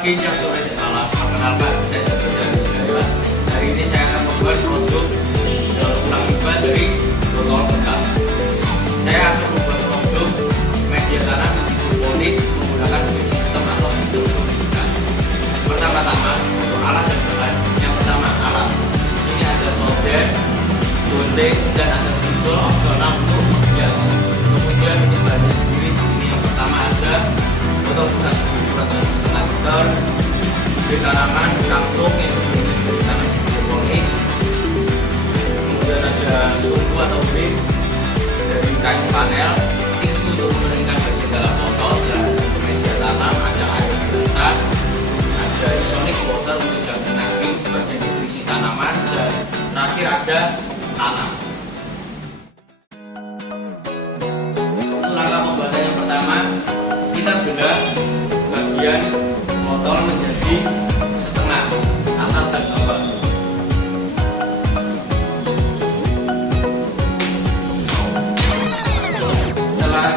pagi, siang, sore, dan malam. Perkenalkan, saya Dr. Dani Hidayat. Hari ini saya akan membuat produk daur ulang limbah dari botol bekas. Saya akan membuat produk media tanam hidroponik menggunakan sistem atau sistem pembibitan. Pertama-tama untuk alat dan bahan. Yang pertama alat. Di sini ada solder, gunting, dan ada spidol opsional untuk pembibitan. Kemudian untuk bahannya sendiri di sini yang pertama ada botol bekas ukuran 1,5 liter, bibit tanaman, kantung yang sebelumnya dari tanam hidroponik. Kemudian ada sumbu atau brim dari kain panel, tisu untuk mengeringkan bagian dalam botol, dan media tanam, ada air biasa, ada isonic water untuk jaga nangking sebagai nutrisi tanaman, dan terakhir ada tanah. Untuk langkah pembuatan yang pertama, kita belah bagian botol menjadi setengah, atas dan bawah. Setelah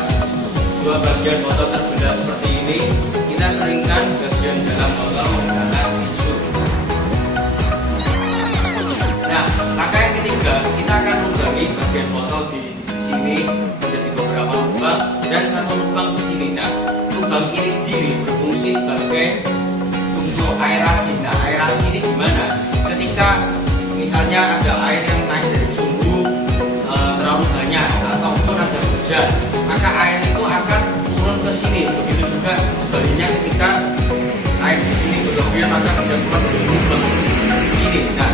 dua bagian botol terbelah seperti ini, kita keringkan bagian dalam botol menggunakan tisu. Nah, langkah yang ketiga, kita akan lubangi bagian botol di sini menjadi beberapa lubang dan satu lubang di sini. Nah, lubang ini sendiri berfungsi sebagai untuk aerasi. Nah, aerasi ini gimana? Ketika misalnya ada air yang naik dari sumbu terlalu banyak ataupun ada hujan, maka air itu akan turun ke sini. Begitu juga sebaliknya ketika air di sini berlebihan, maka bisa keluar dari lubang di sini. Nah,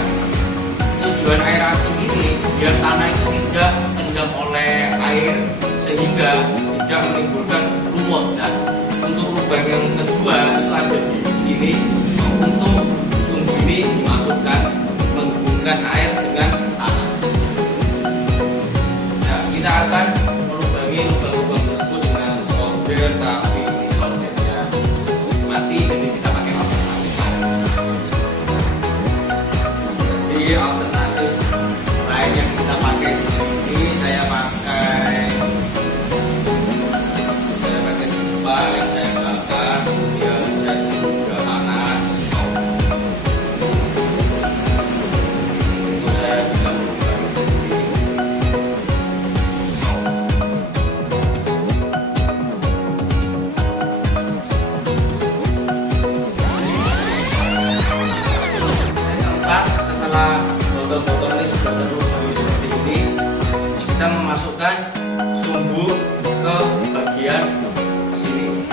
tujuan aerasi ini biar tanah itu tidak tenggelam oleh air sehingga tidak menimbulkan lumut. Nah, untuk lubang yang kedua itu ada di sini, untuk sumbu ini dimasukkan menghubungkan air dengan tanah. Nah, kita akan melubangi lubang-lubang tersebut dengan solder, tapi soldernya mati, jadi kita pakai alternatif. Jadi alternatif lain yang kita pakai di sini, saya pakai pipa yang saya bakar, kemudian saya tunggu udah panas untuk saya bisa melubangi sendiri. Keempat, setelah botol-botol ini sudah terlubangi seperti ini, kita memasukkan sumbu ke bagian sini.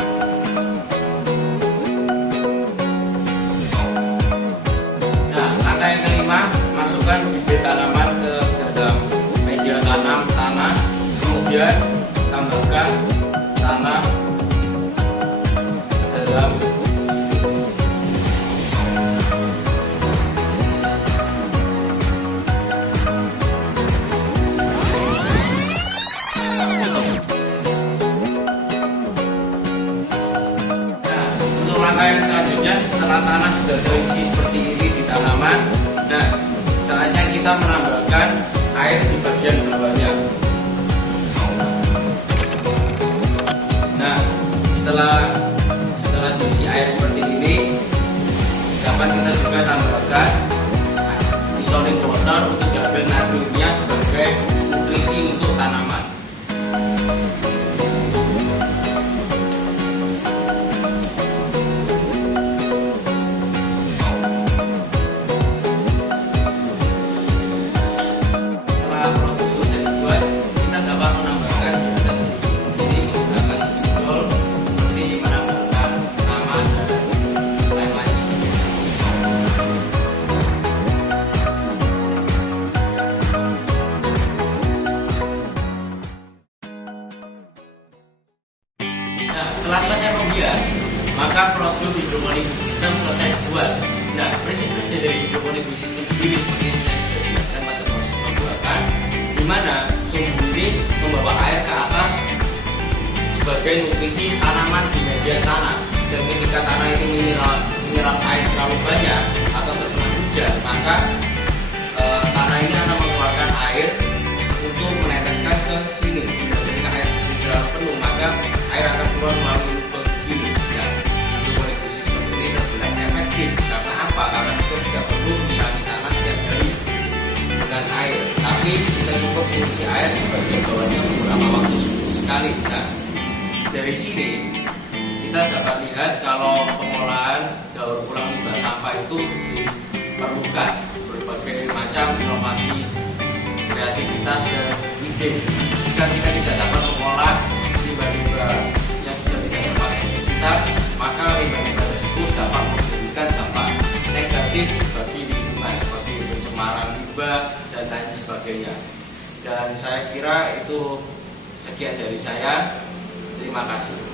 Nah, langkah yang kelima, masukkan bibit tanaman ke dalam media tanam tanah, kemudian tambahkan tanah ke dalam. Langkah yang selanjutnya, setelah tanah sudah terisi seperti ini di tanaman, nah saatnya kita menambahkan air di bagian bawahnya. Nah, setelah diisi air seperti ini, dapat kita juga tambahkan isonic water untuk diambil natriumnya sebagai nutrisi untuk tanaman. Nah, setelah selesai menghias, maka produk hidroponik sistem selesai dibuat. Nah, prinsip-prinsip dari hidroponik sistem sendiri seperti yang saya sudah jelaskan pada proses pembuatan, di mana sumbu ini membawa air ke atas sebagai nutrisi tanaman di media tanah. Dan ketika tanah itu menyerap air terlalu banyak atau terkena hujan, maka tanah ini akan mengeluarkan air untuk meneteskan ke sini. Dan ketika air di sini terlalu penuh, maka air akan keluar melalui lubang di sini. Nah, hidroponik sistem ini mengisi air di bagian bawahnya beberapa waktu sekali. Nah, dari sini kita dapat lihat kalau pengolahan daur ulang limbah sampah itu diperlukan berbagai macam inovasi, kreativitas dan ide. Jika kita tidak dapat mengolah limbah-limbah yang sudah tidak terpakai di sekitar, maka limbah-limbah tersebut dapat memberikan dampak negatif bagi lingkungan seperti pencemaran limbah dan lain sebagainya. Dan saya kira itu sekian dari saya. Terima kasih.